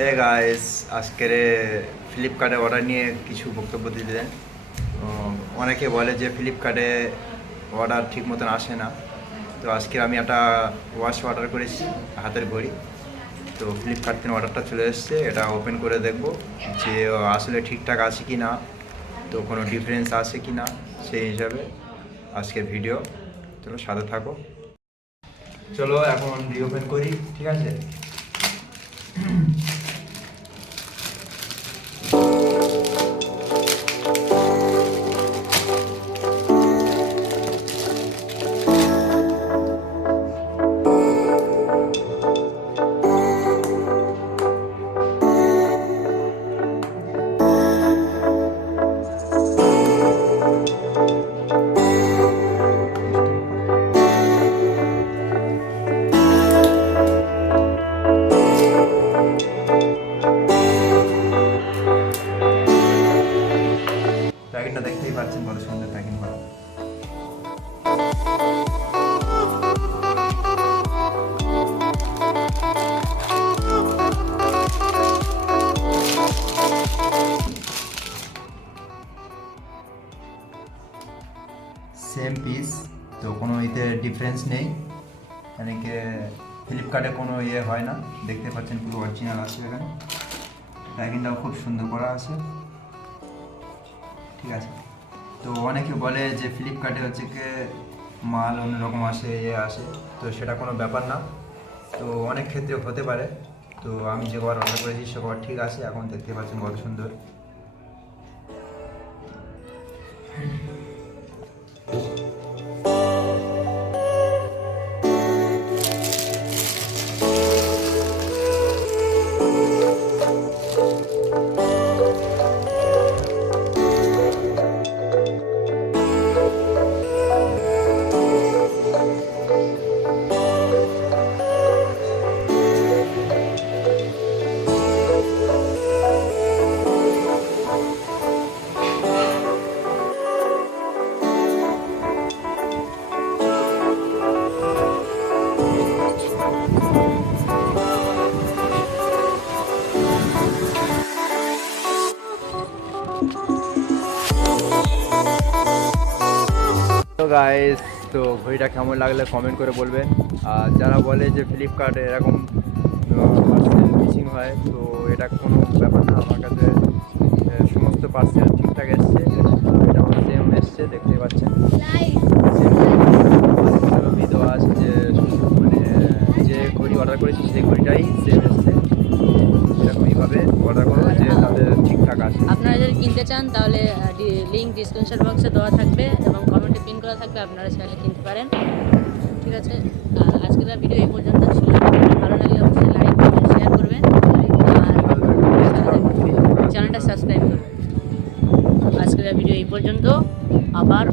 Hey guys, আজকের ফ্লিপকার্টে order নিয়ে কিছু বক্তব্য দিলেন। অনেকে বলে যে ফ্লিপকার্টে অর্ডার ঠিক মতন আসে না। তো আজকে আমি একটা ওয়াচ অর্ডার করেছি, হাতের ঘড়ি। তো ফ্লিপকার্ট থেকে অর্ডারটা চলে এসেছে, এটা ওপেন করে দেখব যে আসলে ঠিকঠাক আছে কি না, তো কোনো ডিফারেন্স আছে কি না, সেই হিসাবে আজকের ভিডিও। চলো সাথে থাকো। চলো এখন রিওপেন করি, ঠিক আছে? প্যাকেটটা দেখতেই পাচ্ছেন কত সুন্দর প্যাকিং করা। সেম পিস, তো কোনো এতে ডিফারেন্স নেই। এখানে ফ্লিপকার্টে কোনো ইয়ে হয় না, দেখতে পাচ্ছেন পুরো অরিজিনাল আছে। এখানে প্যাকিংটাও খুব সুন্দর করা আছে, ঠিক আছে? তো অনেকে বলে যে ফ্লিপকার্টে হচ্ছে কি মাল অন্যরকম আসে, আসে, তো সেটা কোনো ব্যাপার না। তো অনেক ক্ষেত্রে হতে পারে। তো আমি যে কবার অর্ডার করেছি সে কবার ঠিক আছে। এখন দেখতে পাচ্ছেন কত সুন্দর। তো গাইস, তো ঘড়িটা কেমন লাগলে কমেন্ট করে বলবেন। আর যারা বলে যে ফ্লিপকার্টে এরকম পার্সেল মিসিং হয়, তো এটা কোনো ব্যাপার না। আমার কাছে সমস্ত পার্সেল ঠিকঠাক এসছে, এটা আমার সেম এসছে, দেখতে পাচ্ছেন। দেওয়া আছে যে মানে যে ঘড়ি অর্ডার করেছি সেই ঘড়িটাই সেম এসছে। এরকমইভাবে অর্ডার করবো যে তাদের ঠিকঠাক আছে। আপনারা যদি কিনতে চান তাহলে লিঙ্ক ডিসক্রিপশন বক্সে দেওয়া থাকবে এবং কমেন্টে পিন করা থাকবে, আপনারা চাইলে কিনতে পারেন, ঠিক আছে? আজকের ভিডিও এই পর্যন্ত ছিল। ভালো লাগলে অবশ্যই লাইক করবেন, শেয়ার করবেন আর চ্যানেলটা সাবস্ক্রাইব করবেন। আজকের ভিডিও এই পর্যন্ত, আবার